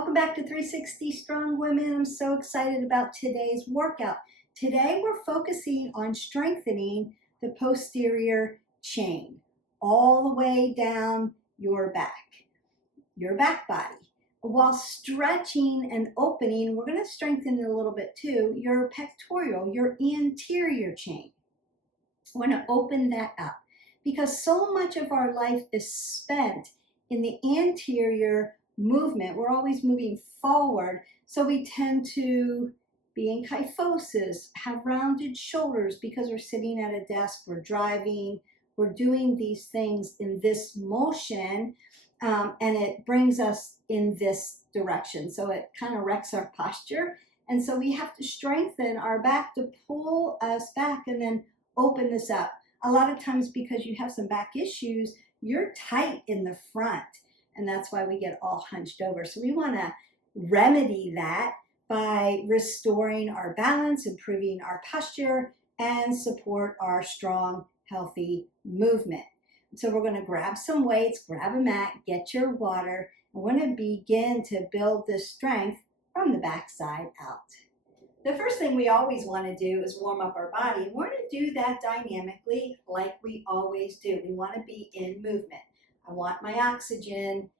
Welcome back to 360 Strong Women. I'm so excited about today's workout. Today we're focusing on strengthening the posterior chain all the way down your back body. While stretching and opening, we're going to strengthen it a little bit too, your pectoral, your anterior chain. I want to open that up because so much of our life is spent in the anterior movement. We're always moving forward, so we tend to be in kyphosis, have rounded shoulders because we're sitting at a desk, we're driving, we're doing these things in this motion, and it brings us in this direction. So it kind of wrecks our posture, and so we have to strengthen our back to pull us back and then open this up. A lot of times because you have some back issues, you're tight in the front, and that's why we get all hunched over. So we want to remedy that by restoring our balance, improving our posture, and support our strong, healthy movement. So we're going to grab some weights, grab a mat, get your water, and we're going to begin to build this strength from the backside out. The first thing we always want to do is warm up our body. We're going to do that dynamically like we always do. We want to be in movement. I want my oxygen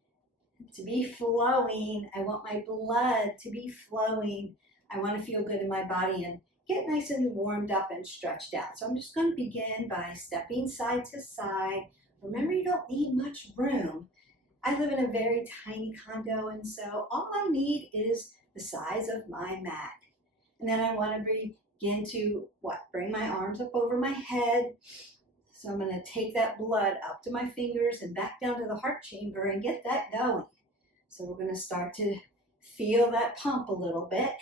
to be flowing. I want my blood to be flowing. I want to feel good in my body and get nice and warmed up and stretched out. So I'm just going to begin by stepping side to side. Remember, you don't need much room. I live in a very tiny condo, and so all I need is the size of my mat. And then I want to begin to bring my arms up over my head. So I'm going to take that blood up to my fingers and back down to the heart chamber and get that going. So we're going to start to feel that pump a little bit.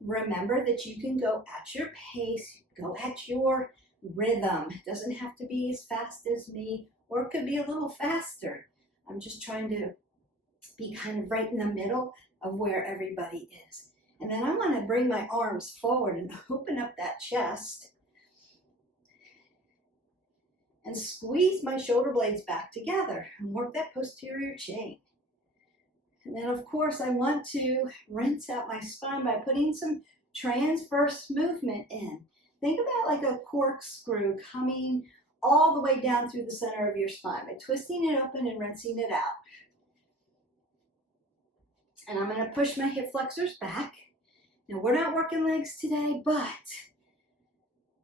Remember that you can go at your pace, go at your rhythm. It doesn't have to be as fast as me, or it could be a little faster. I'm just trying to be kind of right in the middle of where everybody is. And then I want to bring my arms forward and open up that chest and squeeze my shoulder blades back together and work that posterior chain. And then of course I want to rinse out my spine by putting some transverse movement in. Think about like a corkscrew coming all the way down through the center of your spine by twisting it open and rinsing it out. And I'm going to push my hip flexors back. Now we're not working legs today, but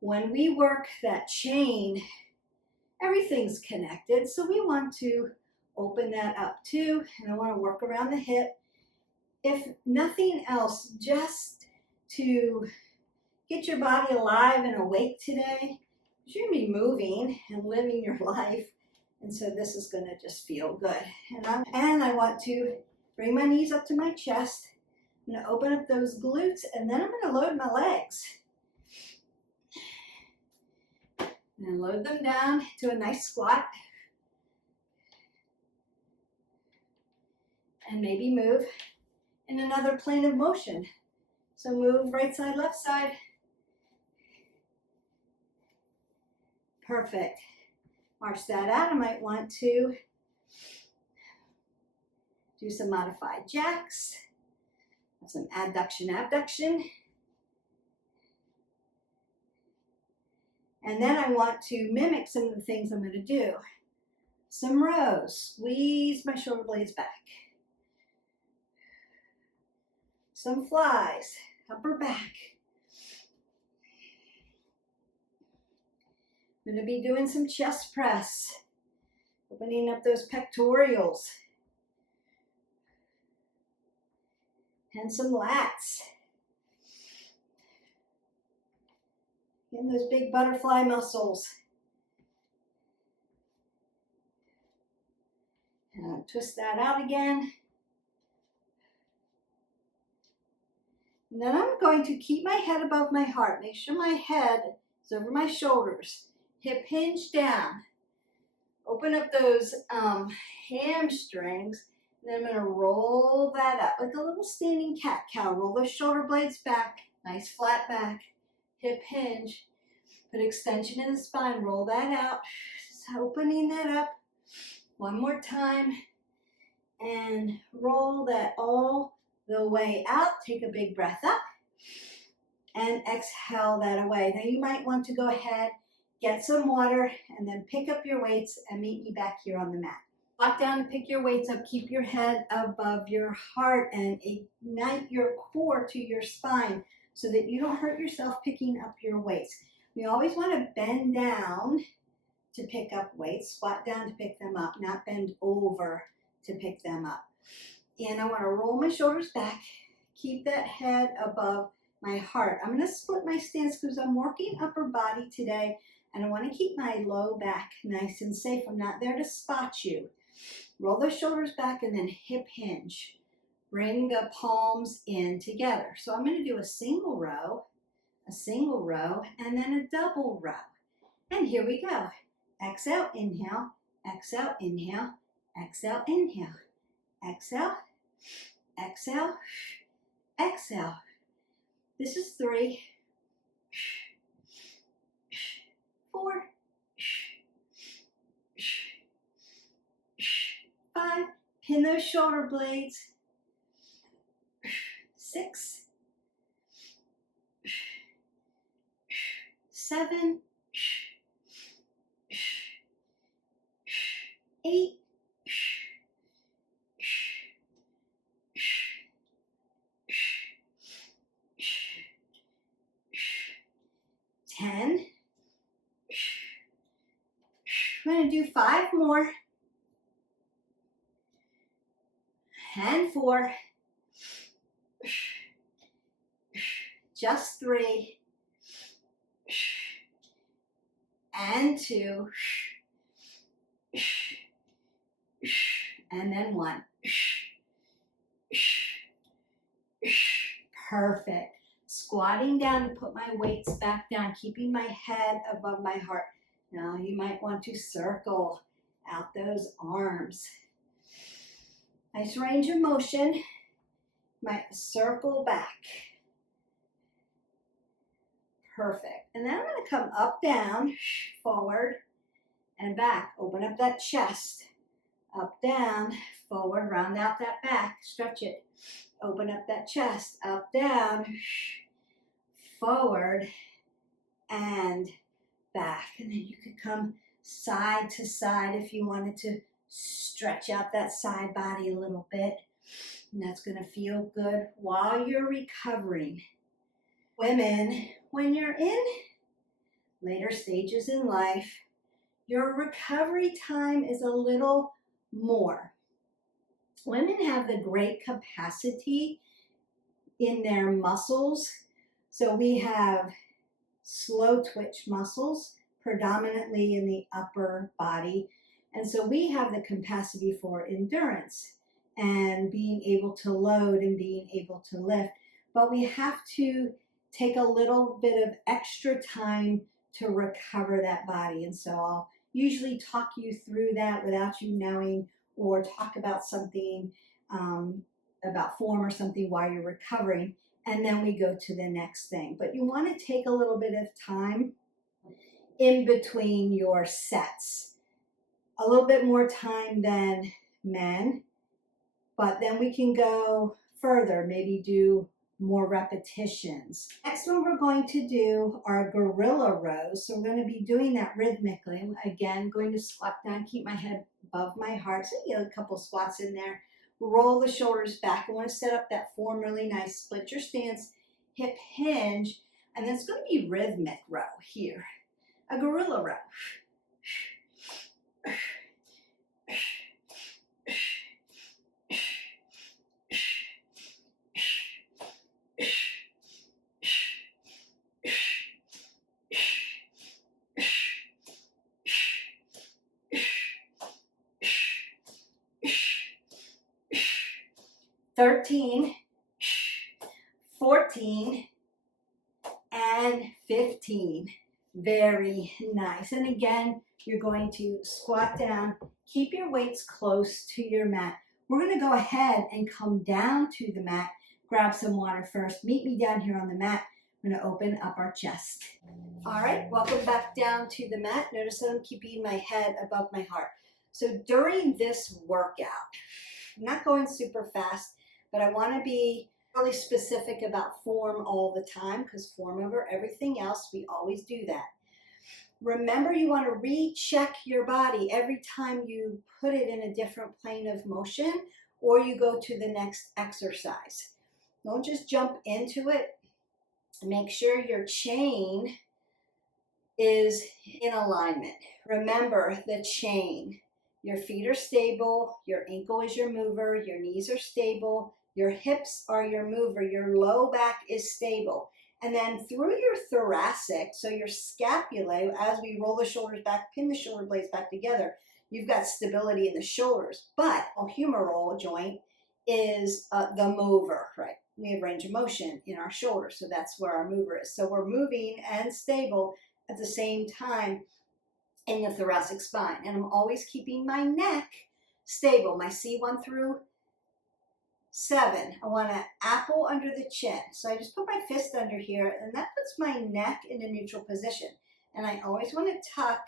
when we work that chain, everything's connected, so we want to open that up too, and I want to work around the hip. If nothing else, just to get your body alive and awake today, you're going to be moving and living your life, and so this is going to just feel good. And I want to bring my knees up to my chest. I'm going to open up those glutes, and then I'm going to load my legs. And load them down to a nice squat. And maybe move in another plane of motion. So move right side, left side. Perfect. March that out. I might want to do some modified jacks. Some adduction, abduction. And then I want to mimic some of the things I'm going to do. Some rows. Squeeze my shoulder blades back. Some flies. Upper back. I'm going to be doing some chest press. Opening up those pectorals. And some lats. Getting those big butterfly muscles. And I'll twist that out again. And then I'm going to keep my head above my heart. Make sure my head is over my shoulders. Hip hinge down. Open up those hamstrings. And then I'm going to roll that up like a little standing cat-cow. Roll those shoulder blades back. Nice flat back. Hip hinge. Put extension in the spine. Roll that out. Just opening that up. One more time. and roll that all the way out. Take a big breath up and exhale that away. Now you might want to go ahead, get some water, and then pick up your weights and meet me back here on the mat. Walk down and pick your weights up. Keep your head above your heart and ignite your core to your spine so that you don't hurt yourself picking up your weights. We always want to bend down to pick up weights, squat down to pick them up, not bend over to pick them up. And I want to roll my shoulders back, keep that head above my heart. I'm going to split my stance because I'm working upper body today, and I want to keep my low back nice and safe. I'm not there to spot you. Roll those shoulders back and then hip hinge. Bring the palms in together. So I'm going to do a single row, and then a double row. And here we go. Exhale, inhale, exhale, inhale, exhale, inhale, exhale, exhale, exhale. This is 3, 4, 5. Pin those shoulder blades. 6, 7, 8, 10. We're going to do 5 more. And 4. Just 3. And 2. And then 1. Perfect. Squatting down to put my weights back down, keeping my head above my heart. Now you might want to circle out those arms. Nice range of motion. Might circle back. Perfect. And then I'm going to come up, down, forward, and back. Open up that chest. Up, down, forward, round out that back. Stretch it. Open up that chest. Up, down, forward, and back. And then you could come side to side if you wanted to stretch out that side body a little bit. And that's going to feel good while you're recovering. Women, when you're in later stages in life, your recovery time is a little more. Women have the great capacity in their muscles. So we have slow twitch muscles, predominantly in the upper body. And so we have the capacity for endurance and being able to load and being able to lift. But we have to take a little bit of extra time to recover that body. And so I'll usually talk you through that without you knowing, or talk about something, about form or something while you're recovering. And then we go to the next thing. But you want to take a little bit of time in between your sets. A little bit more time than men, but then we can go further, maybe do more repetitions. Next one we're going to do are gorilla rows. So we're going to be doing that rhythmically. Again, going to squat down, keep my head above my heart. So you get a couple squats in there. Roll the shoulders back. I want to set up that form really nice. Split your stance, hip hinge, and then it's going to be rhythmic row here. A gorilla row. 13, 14, and 15. Very nice. And again, you're going to squat down, keep your weights close to your mat. We're going to go ahead and come down to the mat, grab some water first. Meet me down here on the mat. We're going to open up our chest. All right, welcome back down to the mat. Notice that I'm keeping my head above my heart. So during this workout, I'm not going super fast, but I want to be really specific about form all the time because form over everything else. We always do that. Remember, you want to recheck your body every time you put it in a different plane of motion or you go to the next exercise. Don't just jump into it. Make sure your chain is in alignment. Remember the chain. Your feet are stable, your ankle is your mover, your knees are stable, your hips are your mover, your low back is stable. And then through your thoracic, so your scapula, as we roll the shoulders back, pin the shoulder blades back together, you've got stability in the shoulders. But a humeral joint is the mover, right? We have range of motion in our shoulders, so that's where our mover is. So we're moving and stable at the same time in the thoracic spine. And I'm always keeping my neck stable, my C1 through 7. I want an apple under the chin. So I just put my fist under here, and that puts my neck in a neutral position. And I always want to tuck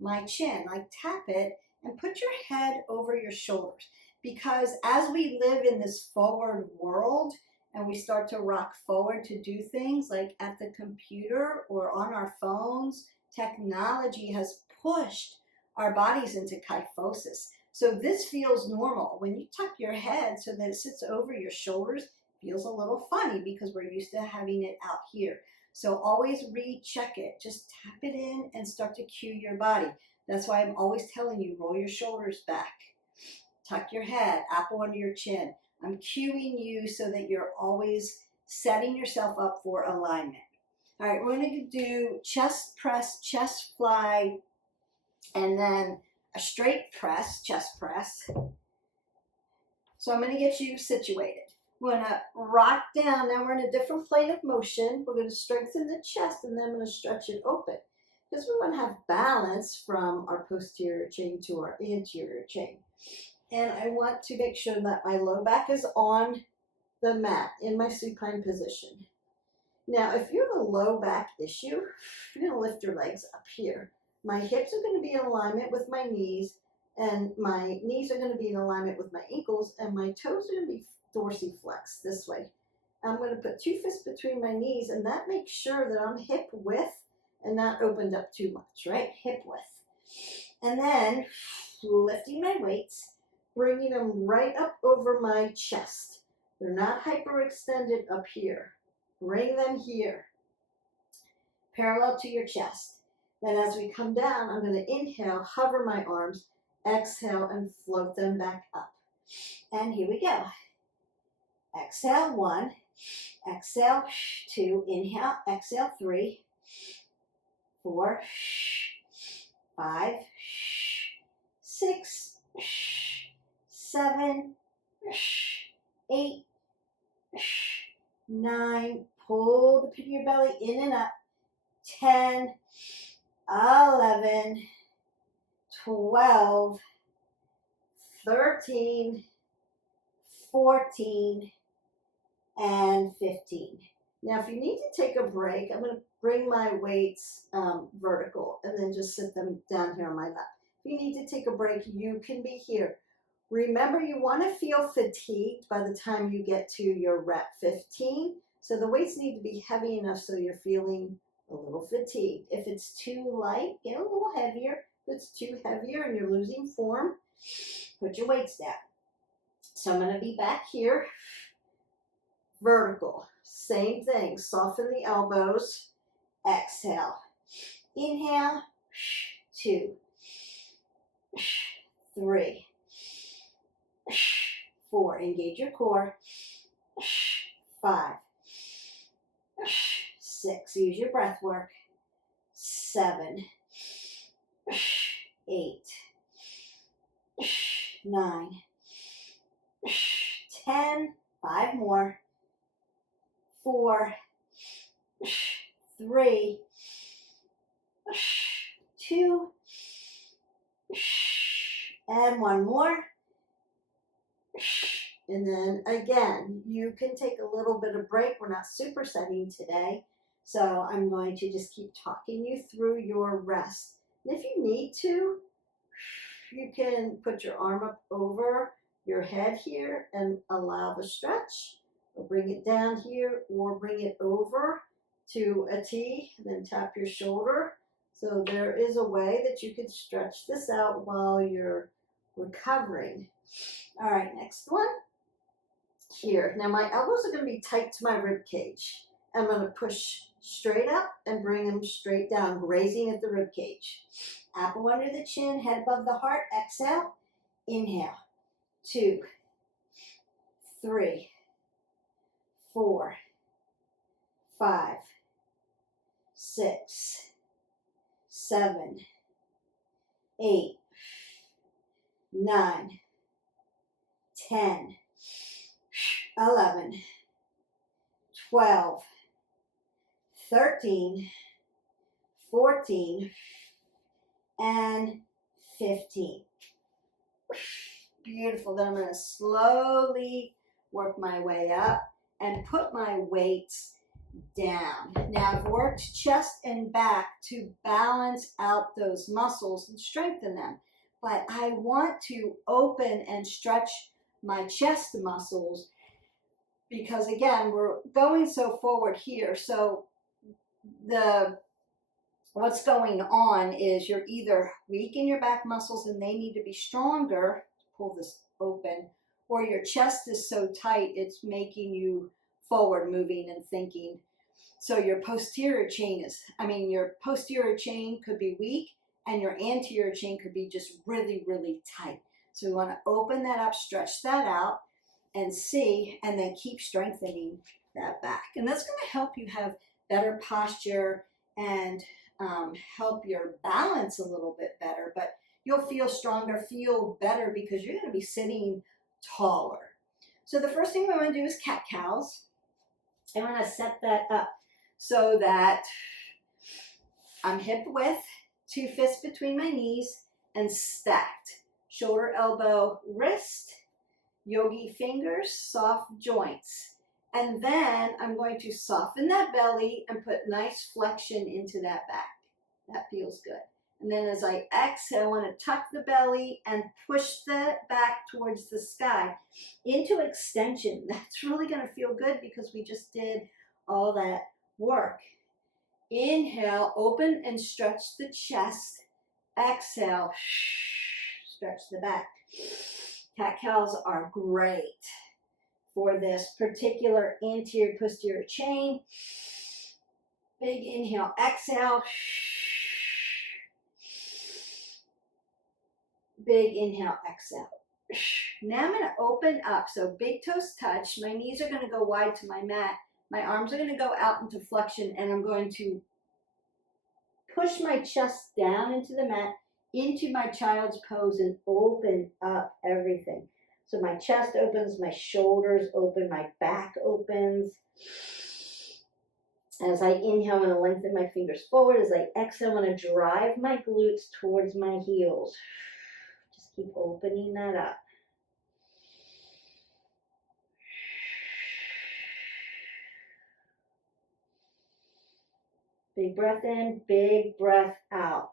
my chin, like tap it, and put your head over your shoulders. Because as we live in this forward world, and we start to rock forward to do things like at the computer or on our phones, technology has pushed our bodies into kyphosis. So this feels normal. When you tuck your head so that it sits over your shoulders, it feels a little funny because we're used to having it out here. So always recheck it. Just tap it in and start to cue your body. That's why I'm always telling you, roll your shoulders back. Tuck your head, apple under your chin. I'm cueing you so that you're always setting yourself up for alignment. All right, we're going to do chest press, chest fly, and then a straight press, chest press. So I'm going to get you situated. We're going to rock down. Now we're in a different plane of motion. We're going to strengthen the chest, and then I'm going to stretch it open. Because we want to have balance from our posterior chain to our anterior chain. And I want to make sure that my low back is on the mat in my supine position. Now, if you have a low back issue, you're going to lift your legs up here. My hips are going to be in alignment with my knees, and my knees are going to be in alignment with my ankles, and my toes are going to be dorsiflexed this way. I'm going to put 2 fists between my knees, and that makes sure that I'm hip width and not opened up too much, right? Hip width. And then lifting my weights, bringing them right up over my chest. They're not hyperextended up here. Bring them here, parallel to your chest. Then as we come down, I'm going to inhale, hover my arms, exhale, and float them back up. And here we go. Exhale, 1. Exhale, 2. Inhale, exhale, 3, 4, 5, 6, 7, 8, 9, pull the pit of your belly in and up, 10, 11, 12, 13, 14, and 15. Now, if you need to take a break, I'm going to bring my weights vertical and then just sit them down here on my lap. If you need to take a break, you can be here. Remember, you want to feel fatigued by the time you get to your rep 15. So the weights need to be heavy enough so you're feeling a little fatigued. If it's too light, get a little heavier. If it's too heavier and you're losing form, put your weights down. So I'm going to be back here. Vertical. Same thing. Soften the elbows. Exhale. Inhale. 2, 3, 4, engage your core. 5, 6, use your breath work. 7, 8, 9, 10, 5 more. 4, 3, 2, and 1 more. And then again, you can take a little bit of break. We're not supersetting today, so I'm going to just keep talking you through your rest. And if you need to, you can put your arm up over your head here and allow the stretch, or bring it down here, or bring it over to a T, and then tap your shoulder. So there is a way that you can stretch this out while you're recovering. All right, next one. Here. Now my elbows are going to be tight to my rib cage. I'm going to push straight up and bring them straight down, grazing at the rib cage. Apple under the chin, head above the heart. Exhale. Inhale. 2, 3, 4, 5, 6, 7, 8, 9, 10, 11, 12, 13, 14, and 15. Beautiful. Then I'm going to slowly work my way up and put my weights down. Now I've worked chest and back to balance out those muscles and strengthen them, but I want to open and stretch my chest muscles because again, we're going so forward here. So what's going on is you're either weak in your back muscles and they need to be stronger, pull this open, or your chest is so tight it's making you forward moving and thinking. So your posterior chain could be weak and your anterior chain could be just really, really tight. So we want to open that up, stretch that out, and see, and then keep strengthening that back. And that's going to help you have better posture and help your balance a little bit better, but you'll feel stronger, feel better because you're going to be sitting taller. So the first thing we want to do is cat-cows. I want to set that up so that I'm hip width, 2 fists between my knees, and stacked. Shoulder, elbow, wrist, yogi fingers, soft joints. And then I'm going to soften that belly and put nice flexion into that back. That feels good. And then as I exhale, I want to tuck the belly and push the back towards the sky into extension. That's really going to feel good because we just did all that work. Inhale, open and stretch the chest. Exhale, stretch the back. Cat-cows are great for this particular anterior posterior chain. Big inhale, exhale. Big inhale, exhale. Now I'm going to open up. So big toes touch. My knees are going to go wide to my mat. My arms are going to go out into flexion, and I'm going to push my chest down into the mat, into my child's pose, and open up everything. So my chest opens, my shoulders open, my back opens. As I inhale, I'm going to lengthen my fingers forward. As I exhale, I'm going to drive my glutes towards my heels. Just keep opening that up. Big breath in, big breath out.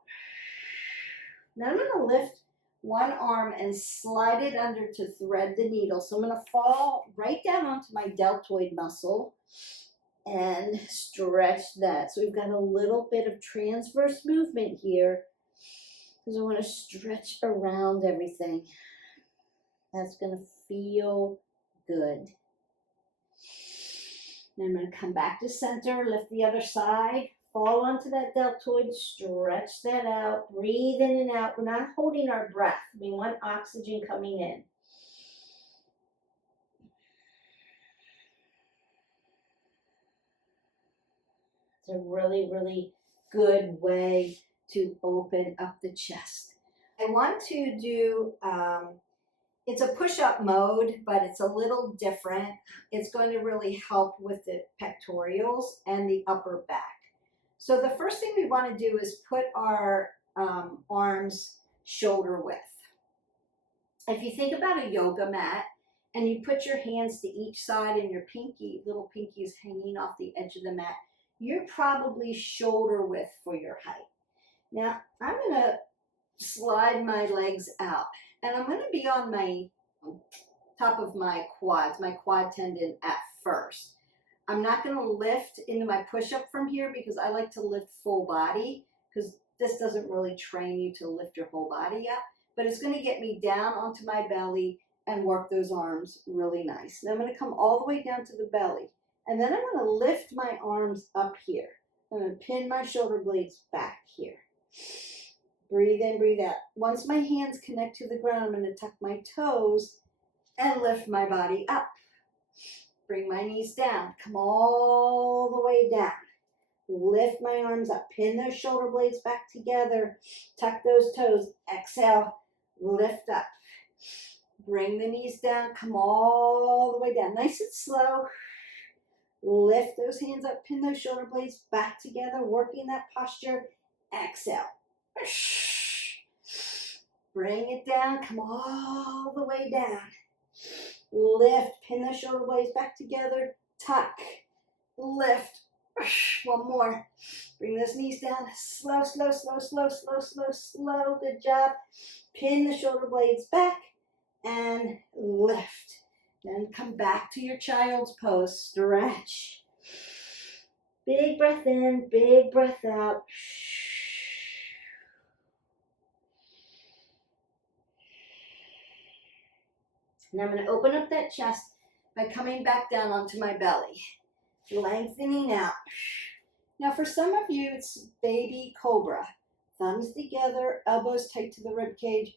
Now I'm going to lift one arm and slide it under to thread the needle. So I'm going to fall right down onto my deltoid muscle and stretch that. So we've got a little bit of transverse movement here because I want to stretch around everything. That's going to feel good. Then I'm going to come back to center, lift the other side, fall onto that deltoid, stretch that out, breathe in and out. We're not holding our breath. We want oxygen coming in. It's a really, really good way to open up the chest. I want to do, it's a push-up mode, but it's a little different. It's going to really help with the pectorals and the upper back. So the first thing we want to do is put our arms shoulder width. If you think about a yoga mat and you put your hands to each side and your little pinky is hanging off the edge of the mat, you're probably shoulder width for your height. Now I'm going to slide my legs out and I'm going to be on my top of my quads, my quad tendon at first. I'm not going to lift into my push-up from here because I like to lift full body, because this doesn't really train you to lift your whole body up, but it's going to get me down onto my belly and work those arms really nice. Now I'm going to come all the way down to the belly, and then I'm going to lift my arms up here. I'm going to pin my shoulder blades back here. Breathe in, breathe out. Once my hands connect to the ground, I'm going to tuck my toes and lift my body up. Bring my knees down. Come all the way down. Lift my arms up. Pin those shoulder blades back together. Tuck those toes. Exhale. Lift up. Bring the knees down. Come all the way down. Nice and slow. Lift those hands up. Pin those shoulder blades back together. Working that posture. Exhale. Bring it down. Come all the way down. Lift. Pin the shoulder blades back together. Tuck. Lift. One more. Bring those knees down. Slow, slow, slow, slow, slow, slow, slow. Good job. Pin the shoulder blades back and lift. Then come back to your child's pose. Stretch. Big breath in, big breath out. Now I'm going to open up that chest by coming back down onto my belly. Lengthening out. Now for some of you, it's baby cobra. Thumbs together, elbows tight to the rib cage,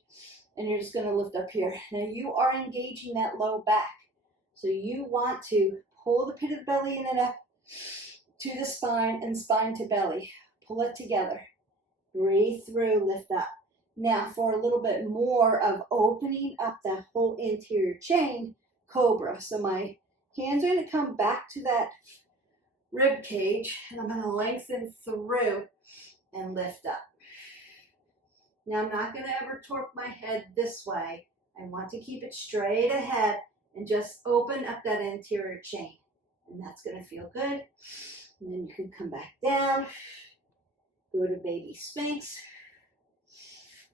and you're just going to lift up here. Now you are engaging that low back. So you want to pull the pit of the belly in and up to the spine and spine to belly. Pull it together. Breathe through, lift up. Now for a little bit more of opening up that whole anterior chain, cobra. So my hands are going to come back to that rib cage, and I'm going to lengthen through and lift up. Now I'm not going to ever torque my head this way. I want to keep it straight ahead and just open up that anterior chain. And that's going to feel good. And then you can come back down, go to baby sphinx,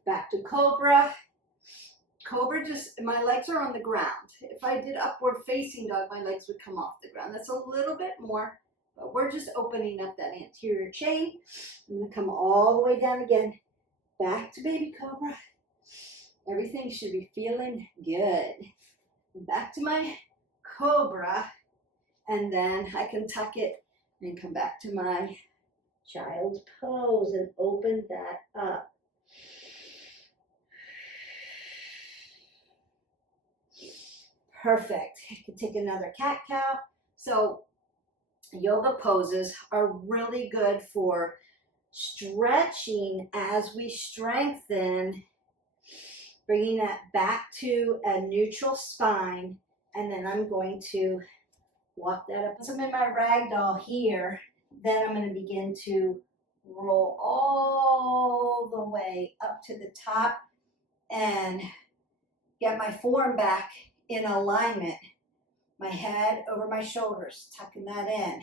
back to cobra. Cobra, just, my legs are on the ground. If I did upward facing dog, my legs would come off the ground. That's a little bit more, but we're just opening up that anterior chain. I'm going to come all the way down again, back to baby cobra. Everything should be feeling good. Back to my cobra, and then I can tuck it and come back to my child's pose and open that up. Perfect. You can take another cat-cow. So yoga poses are really good for stretching as we strengthen, bringing that back to a neutral spine. And then I'm going to walk that up. So I'm in my ragdoll here. Then I'm going to begin to roll all the way up to the top and get my form back in alignment. My head over my shoulders, tucking that in,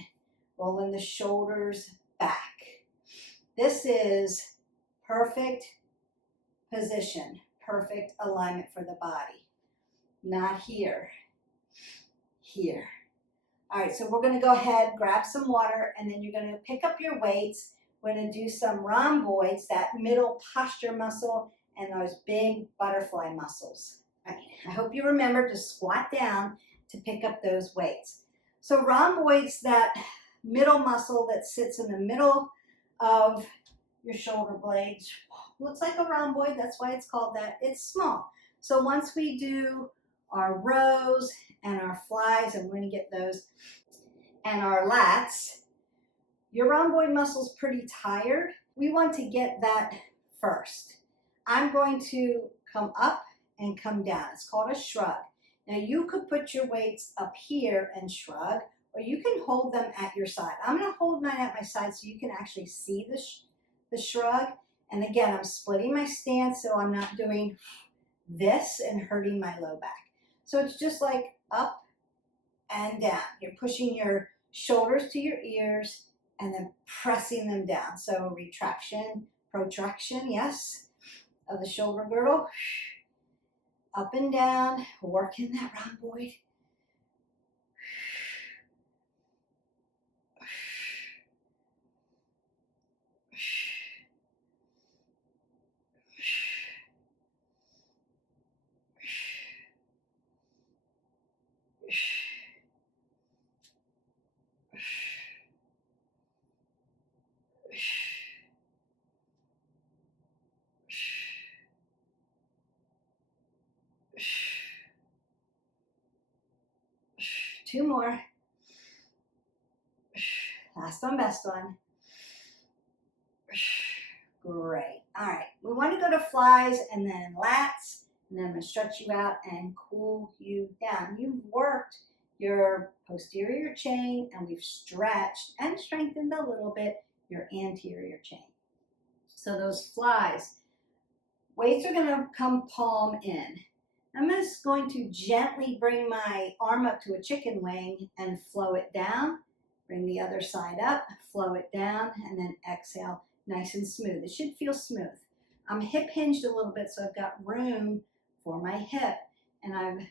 rolling the shoulders back. This is perfect position, perfect alignment for the body. Not here, here. All right, so we're going to go ahead, grab some water, and then you're going to pick up your weights. We're going to do some rhomboids, that middle posture muscle, and those big butterfly muscles. All right, I hope you remember to squat down to pick up those weights. So rhomboids, that middle muscle that sits in the middle of your shoulder blades. Looks like a rhomboid, that's why it's called that. It's small. So once we do our rows and our flies, and we're going to get those, and our lats, your rhomboid muscle's pretty tired. We want to get that first. I'm going to come up and come down. It's called a shrug. Now you could put your weights up here and shrug, or you can hold them at your side. I'm going to hold mine at my side so you can actually see the shrug. And again, I'm splitting my stance so I'm not doing this and hurting my low back. So it's just like up and down. You're pushing your shoulders to your ears and then pressing them down. So retraction, protraction, yes, of the shoulder girdle. Up and down, working that rhomboid. Two more. Last one, best one. Great. All right. We want to go to flies and then lats, and then I'm going to stretch you out and cool you down. You've worked your posterior chain, and we've stretched and strengthened a little bit your anterior chain. So those flies, weights are going to come palm in. I'm just going to gently bring my arm up to a chicken wing and flow it down. Bring the other side up, flow it down, and then exhale nice and smooth. It should feel smooth. I'm hip hinged a little bit, so I've got room for my hip. And I've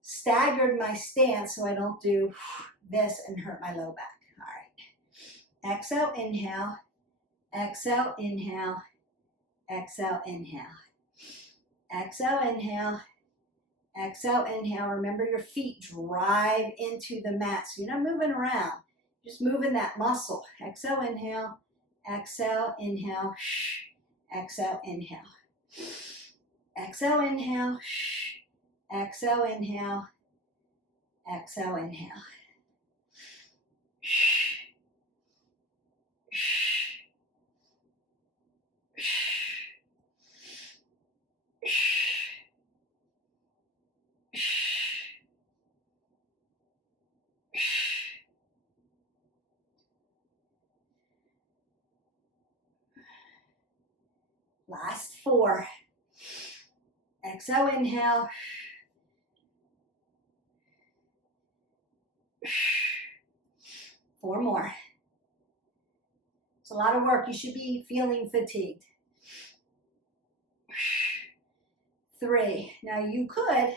staggered my stance so I don't do this and hurt my low back. All right. Exhale, inhale. Exhale, inhale. Exhale, inhale. Exhale, inhale. Exhale, inhale. Remember, your feet drive into the mat, so you're not moving around. Just moving that muscle. Exhale, inhale. Exhale, inhale. Exhale, inhale. Exhale, inhale. Exhale, inhale. Exhale, inhale. Last four. Exhale, inhale. Four more. It's a lot of work. You should be feeling fatigued. Three. Now you could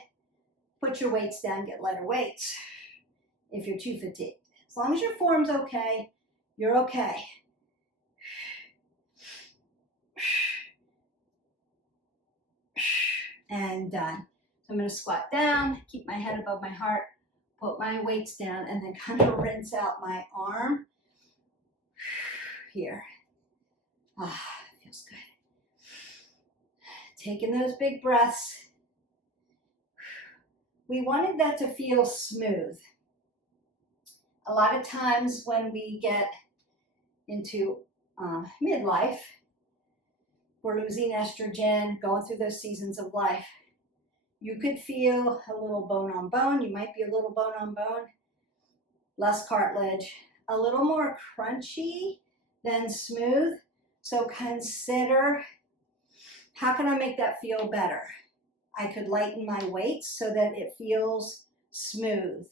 put your weights down, get lighter weights if you're too fatigued. As long as your form's okay, you're okay. And done. So I'm going to squat down, keep my head above my heart, put my weights down, and then kind of rinse out my arm here. Ah, feels good. Taking those big breaths. We wanted that to feel smooth. A lot of times when we get into midlife, we're losing estrogen, going through those seasons of life. You could feel a little bone on bone. You might be a little bone on bone, less cartilage, a little more crunchy than smooth. So consider, how can I make that feel better? I could lighten my weights so that it feels smooth.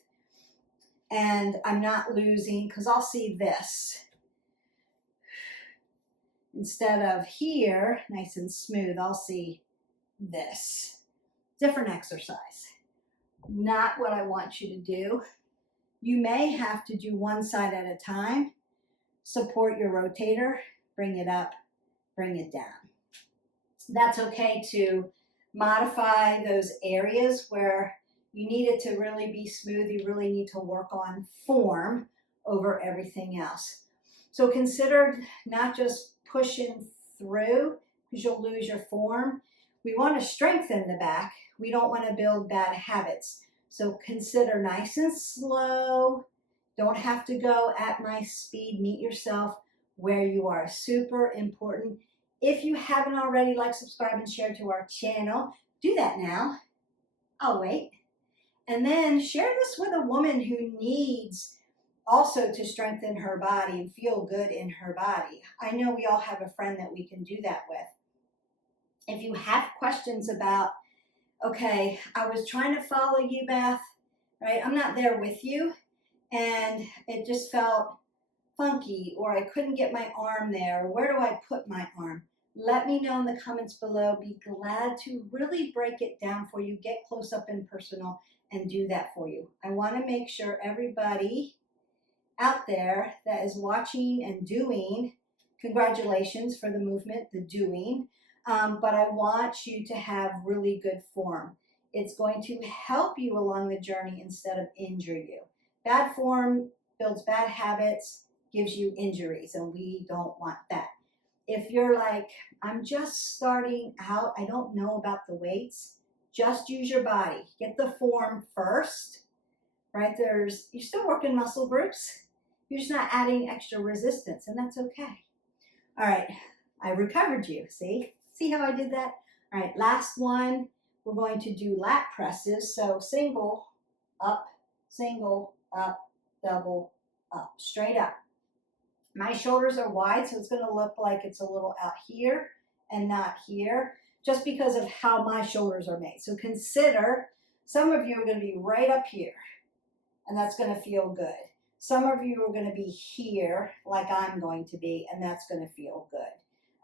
And I'm not losing, because I'll see this. Instead of here, nice and smooth, I'll see this. Different exercise. Not what I want you to do. You may have to do one side at a time. Support your rotator, bring it up, bring it down. That's okay to modify those areas where you need it to really be smooth. You really need to work on form over everything else. So consider not just pushing through, because you'll lose your form. We want to strengthen the back. We don't want to build bad habits. So consider nice and slow. Don't have to go at my speed. Meet yourself where you are. Super important. If you haven't already, like, subscribe, and share to our channel. Do that now. I'll wait. And then share this with a woman who needs also to strengthen her body and feel good in her body. I know we all have a friend that we can do that with. If you have questions about, okay, I was trying to follow you, Beth, right? I'm not there with you, and it just felt funky, or I couldn't get my arm there. Where do I put my arm? Let me know in the comments below. Be glad to really break it down for you, get close up and personal, and do that for you. I want to make sure everybody out there that is watching and doing, congratulations for the movement, the doing, but I want you to have really good form. It's going to help you along the journey instead of injure you. Bad form builds bad habits, gives you injuries, and we don't want that. If you're like, I'm just starting out, I don't know about the weights, just use your body. Get the form first, right? You're still working muscle groups. You're just not adding extra resistance, and that's okay. All right, I recovered you, see? See how I did that? All right, last one, we're going to do lat presses. So single, up, double, up, straight up. My shoulders are wide, so it's gonna look like it's a little out here and not here, just because of how my shoulders are made. So consider, some of you are gonna be right up here, and that's gonna feel good. Some of you are gonna be here, like I'm going to be, and that's gonna feel good.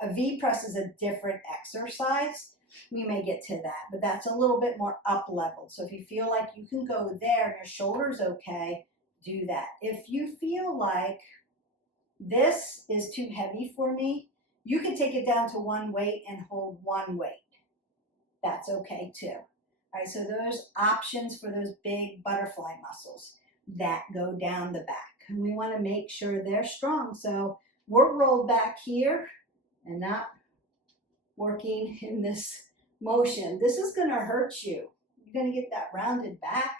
A V press is a different exercise. We may get to that, but that's a little bit more up leveled. So if you feel like you can go there and your shoulder's okay, do that. If you feel like this is too heavy for me, you can take it down to one weight and hold one weight. That's okay too. All right, so those options for those big butterfly muscles that go down the back. And we want to make sure they're strong. So we're rolled back here and not working in this motion. This is going to hurt you. You're going to get that rounded back.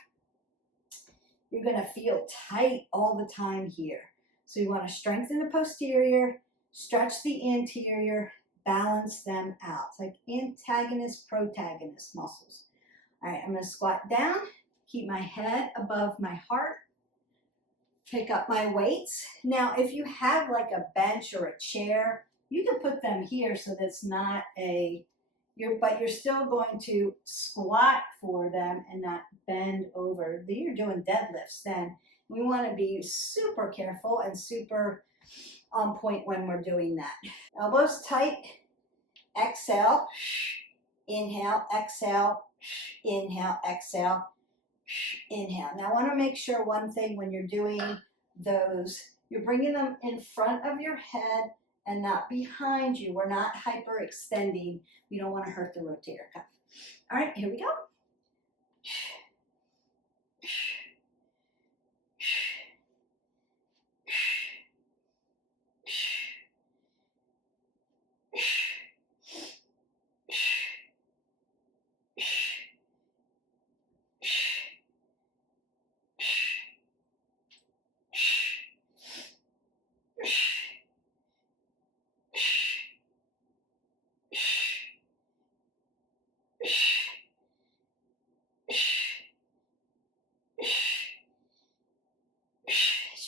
You're going to feel tight all the time here. So you want to strengthen the posterior, stretch the anterior, balance them out. It's like antagonist, protagonist muscles. All right, I'm going to squat down, keep my head above my heart, pick up my weights. Now, if you have like a bench or a chair, you can put them here so that's not but you're still going to squat for them and not bend over. You're doing deadlifts then. We want to be super careful and super on point when we're doing that. Elbows tight. Exhale. Inhale. Exhale. Inhale. Exhale. Inhale. Now I want to make sure one thing when you're doing those, you're bringing them in front of your head and not behind you. We're not hyperextending. We don't want to hurt the rotator cuff. All right, here we go.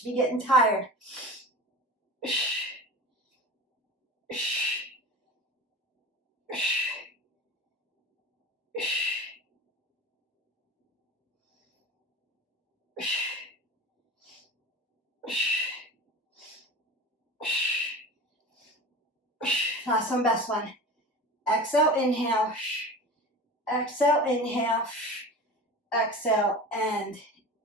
Be getting tired. Last one, best one. Exhale, inhale. Exhale, inhale. Exhale, and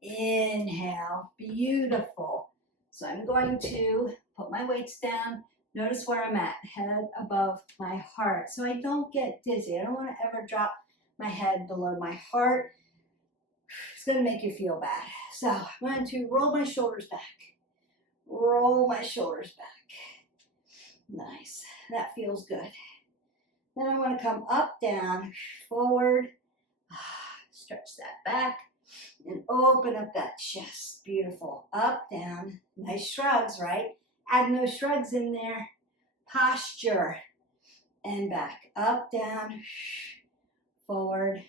inhale. Beautiful. So I'm going to put my weights down. Notice where I'm at, head above my heart. So I don't get dizzy. I don't want to ever drop my head below my heart. It's going to make you feel bad. So I'm going to roll my shoulders back. Roll my shoulders back. Nice. That feels good. Then I want to come up, down, forward. Stretch that back and open up that chest. Beautiful. Up, down. Nice shrugs, right? Add no shrugs in there. Posture. And back. Up, down, forward,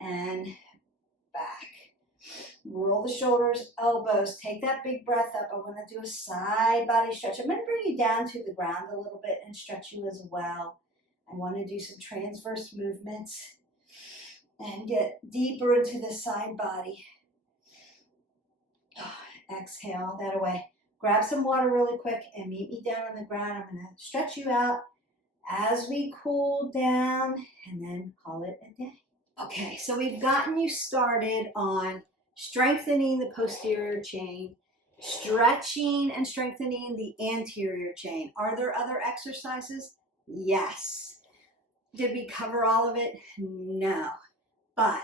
and back. Roll the shoulders, elbows. Take that big breath up. I want to do a side body stretch. I'm going to bring you down to the ground a little bit and stretch you as well. I want to do some transverse movements and get deeper into the side body. Exhale that away. Grab some water really quick and meet me down on the ground. I'm going to stretch you out as we cool down, and then call it a day. Okay, so we've gotten you started on strengthening the posterior chain, stretching and strengthening the anterior chain. Are there other exercises? Yes. Did we cover all of it? No. But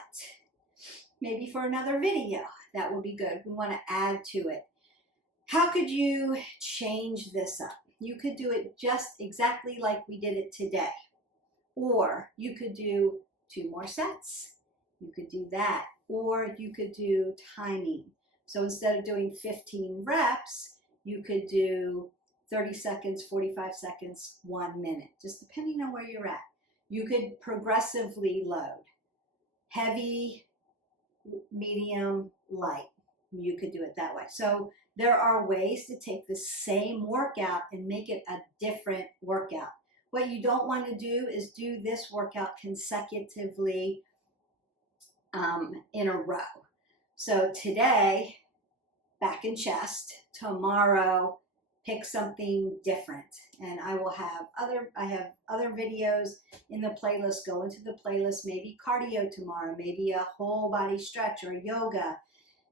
maybe for another video, that would be good. We want to add to it. How could you change this up? You could do it just exactly like we did it today. Or you could do 2 more sets. You could do that. Or you could do timing. So instead of doing 15 reps, you could do 30 seconds, 45 seconds, 1 minute, just depending on where you're at. You could progressively load. Heavy, medium, light. You could do it that way. So there are ways to take the same workout and make it a different workout. What you don't want to do is do this workout consecutively in a row. So today, back and chest. Tomorrow, pick something different. And I will have other videos in the playlist. Go into the playlist, maybe cardio tomorrow, maybe a whole body stretch or yoga.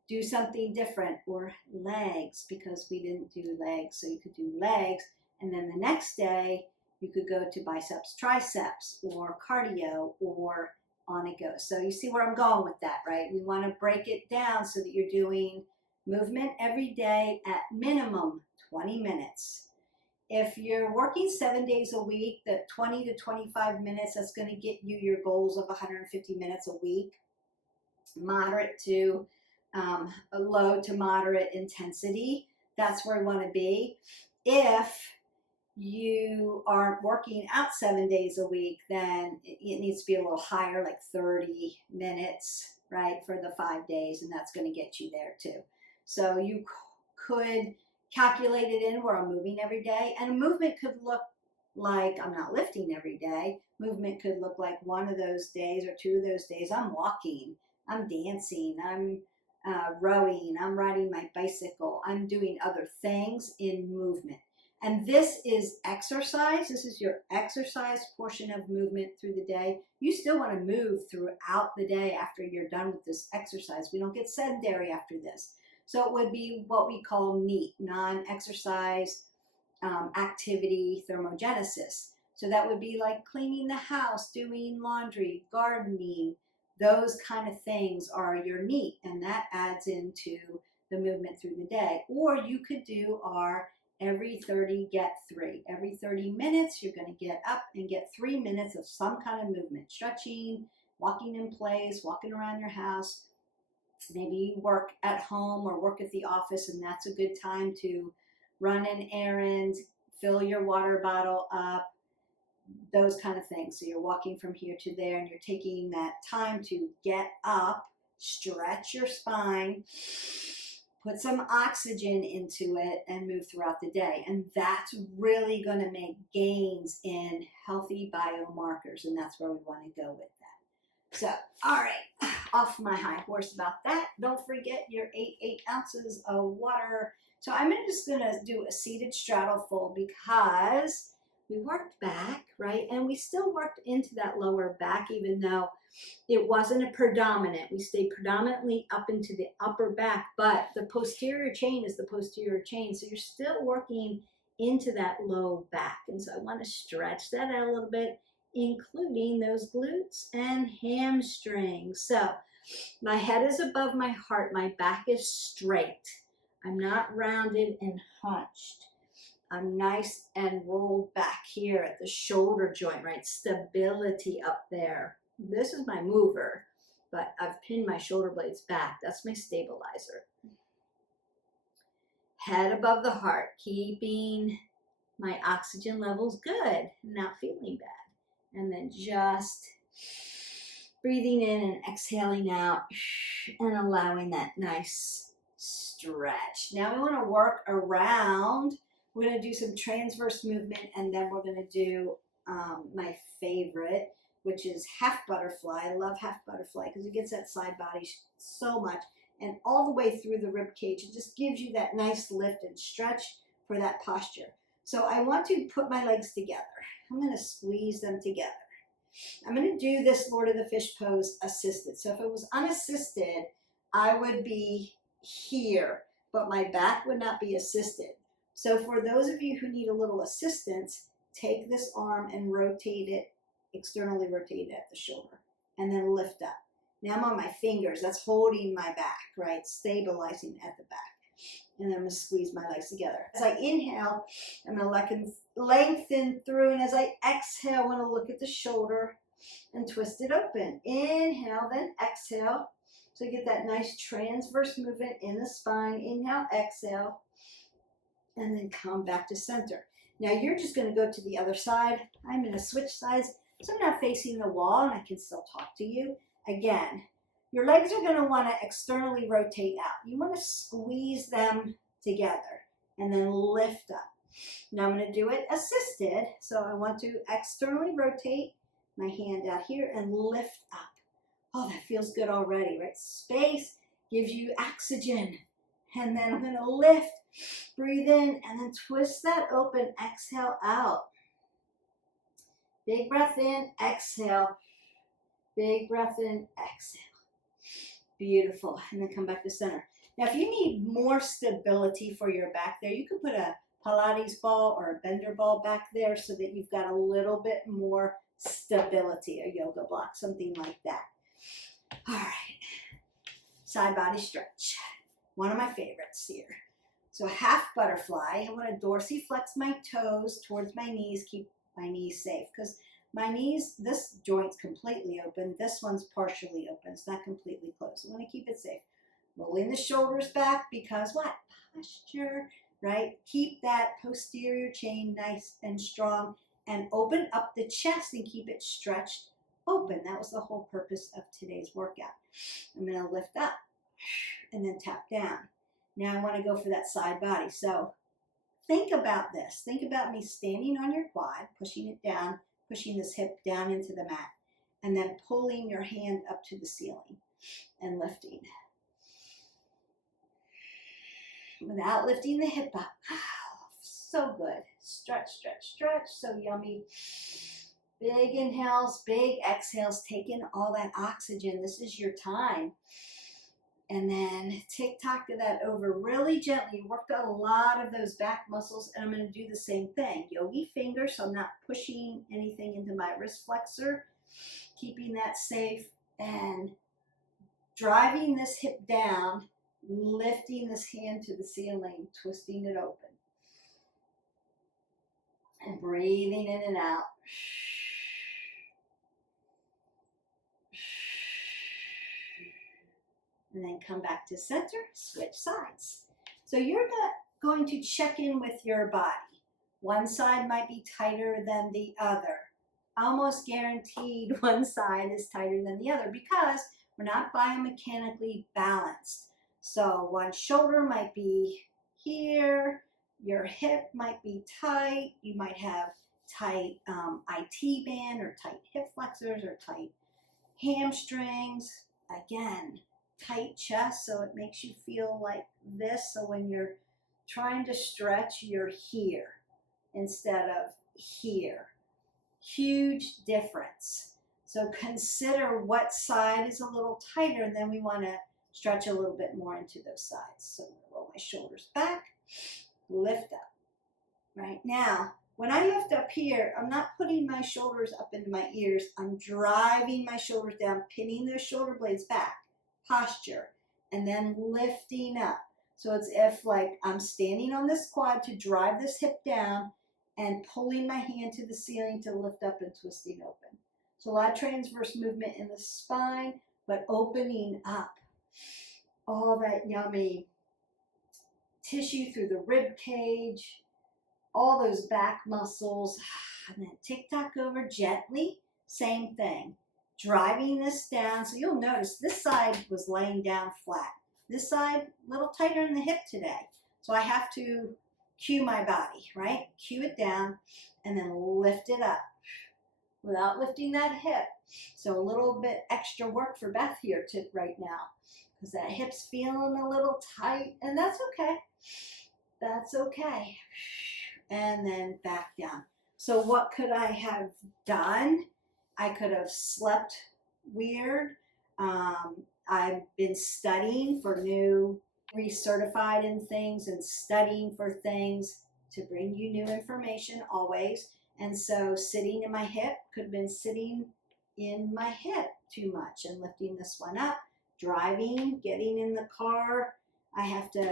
Do something different, or legs, because we didn't do legs. So you could do legs, and then the next day you could go to biceps, triceps, or cardio, or on it goes. So you see where I'm going with that, right? We want to break it down so that you're doing movement every day at minimum 20 minutes. If you're working 7 days a week, that 20 to 25 minutes, that's going to get you your goals of 150 minutes a week. Moderate to a low to moderate intensity. That's where we want to be. If you aren't working out 7 days a week, then it needs to be a little higher, like 30 minutes, right, for the 5 days, and that's going to get you there too. So you could calculate it in where I'm moving every day, and a movement could look like I'm not lifting every day. Movement could look like one of those days or 2 of those days I'm walking, I'm dancing, I'm rowing, I'm riding my bicycle, I'm doing other things in movement. And this is exercise. This is your exercise portion of movement through the day. You still want to move throughout the day after you're done with this exercise. We don't get sedentary after this. So it would be what we call NEAT, non-exercise activity thermogenesis. So that would be like cleaning the house, doing laundry, gardening. Those kind of things are your NEAT, and that adds into the movement through the day. Or you could do our every 30, get 3. Every 30 minutes, you're going to get up and get 3 minutes of some kind of movement. Stretching, walking in place, walking around your house. Maybe you work at home or work at the office, and that's a good time to run an errand, fill your water bottle up, those kind of things. So you're walking from here to there, and you're taking that time to get up, stretch your spine, put some oxygen into it, and move throughout the day. And that's really going to make gains in healthy biomarkers, and that's where we want to go with that. So, all right, off my high horse about that. Don't forget your 8 ounces of water. So I'm just going to do a seated straddle fold because we worked back, right? And we still worked into that lower back, even though it wasn't a predominant. We stayed predominantly up into the upper back, but the posterior chain is the posterior chain. So you're still working into that low back. And so I want to stretch that out a little bit, including those glutes and hamstrings. So my head is above my heart. My back is straight. I'm not rounded and hunched. I'm nice and rolled back here at the shoulder joint, right? Stability up there. This is my mover, but I've pinned my shoulder blades back. That's my stabilizer. Head above the heart, keeping my oxygen levels good, not feeling bad. And then just breathing in and exhaling out and allowing that nice stretch. Now we want to work around. We're going to do some transverse movement, and then we're going to do my favorite, which is half butterfly. I love half butterfly because it gets that side body so much, and all the way through the rib cage. It just gives you that nice lift and stretch for that posture. So I want to put my legs together. I'm going to squeeze them together. I'm going to do this Lord of the Fish pose assisted. So if it was unassisted, I would be here, but my back would not be assisted. So for those of you who need a little assistance, take this arm and rotate it, externally rotate it at the shoulder, and then lift up. Now I'm on my fingers. That's holding my back, right? Stabilizing at the back. And then I'm going to squeeze my legs together. As I inhale, I'm going to lengthen through. And as I exhale, I want to look at the shoulder and twist it open. Inhale, then exhale. So you get that nice transverse movement in the spine. Inhale, exhale. And then come back to center. Now you're just going to go to the other side. I'm going to switch sides. So I'm not facing the wall and I can still talk to you. Again, your legs are going to want to externally rotate out. You want to squeeze them together and then lift up. Now I'm going to do it assisted. So I want to externally rotate my hand out here and lift up. Oh, that feels good already, right? Space gives you oxygen. And then I'm going to lift, breathe in, and then twist that open. Exhale out. Big breath in, exhale. Big breath in, exhale. Beautiful. And then come back to center. Now, if you need more stability for your back there, you can put a Pilates ball or a bender ball back there so that you've got a little bit more stability, a yoga block, something like that. All right. Side body stretch. One of my favorites here. So half butterfly. I want to dorsiflex my toes towards my knees, keep my knees safe because my knees, this joint's completely open. This one's partially open. It's not completely closed. I want to keep it safe. Rolling the shoulders back because what? Posture, right? Keep that posterior chain nice and strong and open up the chest and keep it stretched open. That was the whole purpose of today's workout. I'm going to lift up and then tap down. Now I want to go for that side body. So think about this. Think about me standing on your quad, pushing it down, pushing this hip down into the mat, and then pulling your hand up to the ceiling and lifting. Without lifting the hip up. So good. Stretch, stretch, stretch. So yummy. Big inhales, big exhales, take in all that oxygen. This is your time. And then tick-tock to that over really gently. Worked a lot of those back muscles, and I'm going to do the same thing. Yogi finger, so I'm not pushing anything into my wrist flexor. Keeping that safe and driving this hip down, lifting this hand to the ceiling, twisting it open. And breathing in and out. And then come back to center, switch sides. So you're going to check in with your body. One side might be tighter than the other. Almost guaranteed one side is tighter than the other because we're not biomechanically balanced. So one shoulder might be here, your hip might be tight, you might have tight IT band or tight hip flexors or tight hamstrings. Again, tight chest, so it makes you feel like this. So when you're trying to stretch, you're here instead of here. Huge difference. So consider what side is a little tighter, and then we want to stretch a little bit more into those sides. So I'm going to roll my shoulders back, lift up. Right now, when I lift up here, I'm not putting my shoulders up into my ears. I'm driving my shoulders down, pinning those shoulder blades back. Posture, and then lifting up. So it's if like I'm standing on this quad to drive this hip down and pulling my hand to the ceiling to lift up and twisting open. So a lot of transverse movement in the spine, but opening up all that yummy tissue through the rib cage, all those back muscles, and then tick-tock over gently, same thing. Driving this down, so you'll notice this side was laying down flat. This side, a little tighter in the hip today. So I have to cue my body, right? Cue it down and then lift it up without lifting that hip. So a little bit extra work for Beth here right now because that hip's feeling a little tight, and that's okay. That's okay. and then back down. So what could I have done? I could have slept weird. I've been studying for new, recertified in things and studying for things to bring you new information always. And so sitting in my hip could have been sitting in my hip too much and lifting this one up. Driving, getting in the car, I have to,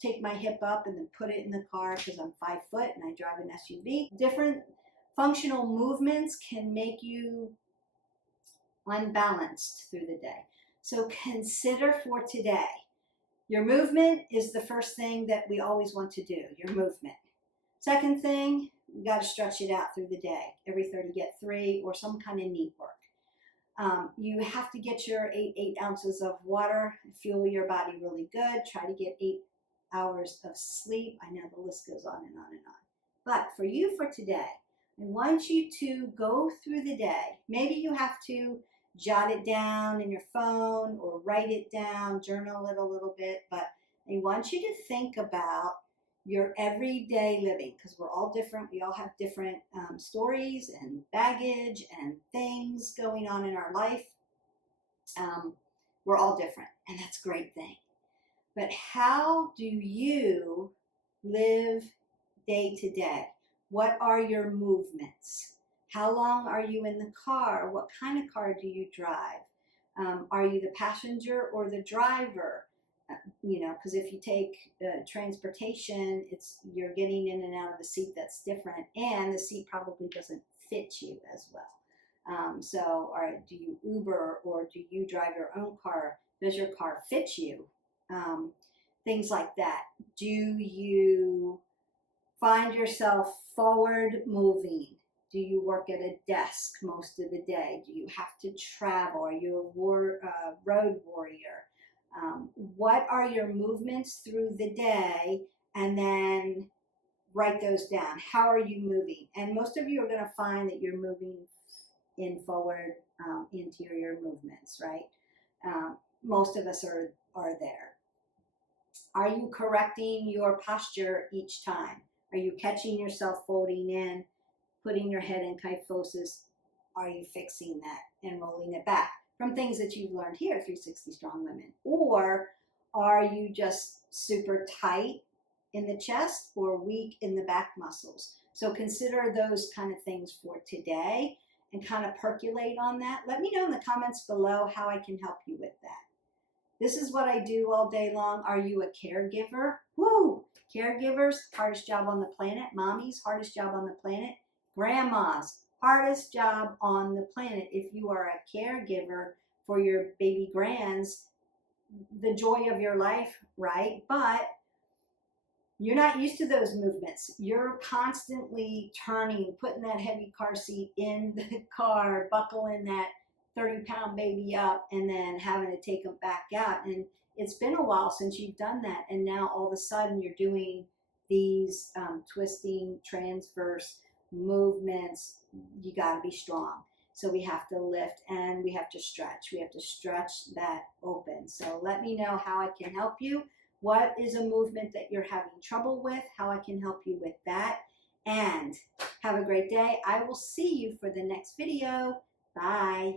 take my hip up and then put it in the car because I'm 5 foot and I drive an SUV. Different functional movements can make you unbalanced through the day. So consider for today, your movement is the first thing that we always want to do, your movement. Second thing, you got to stretch it out through the day. Every 30, get 3 or some kind of knee work. You have to get your 8 ounces of water, fuel your body really good. Try to get 8 hours of sleep. I know the list goes on and on and on. But for you for today, I want you to go through the day. Maybe you have to jot it down in your phone or write it down, journal it a little bit, but I want you to think about your everyday living, because we're all different. We all have different stories and baggage and things going on in our life. We're all different, and that's a great thing. But how do you live day to day? What are your movements? How long are you in the car? What kind of car do you drive? Are you the passenger or the driver? Because if you take transportation, you're getting in and out of a seat that's different, and the seat probably doesn't fit you as well. Do you Uber or do you drive your own car? Does your car fit you? Things like that. Do you find yourself forward moving? Do you work at a desk most of the day? Do you have to travel? Are you a road warrior? What are your movements through the day? And then write those down. How are you moving? And most of you are going to find that you're moving in forward anterior movements, right? Most of us are there. Are you correcting your posture each time? Are you catching yourself folding in, putting your head in kyphosis? Are you fixing that and rolling it back from things that you've learned here, 360 Strong Women? Or are you just super tight in the chest or weak in the back muscles? So consider those kind of things for today and kind of percolate on that. Let me know in the comments below how I can help you with that. This is what I do all day long. Are you a caregiver? Woo! Caregivers, hardest job on the planet. Mommies, hardest job on the planet. Grandmas, hardest job on the planet. If you are a caregiver for your baby grands, the joy of your life, right? But you're not used to those movements. You're constantly turning, putting that heavy car seat in the car, buckling that 30-pound baby up, and then having to take them back out. And it's been a while since you've done that. And now all of a sudden you're doing these twisting, transverse movements. You got to be strong. So we have to lift and we have to stretch. We have to stretch that open. So let me know how I can help you. What is a movement that you're having trouble with? How I can help you with that. And have a great day. I will see you for the next video. Bye.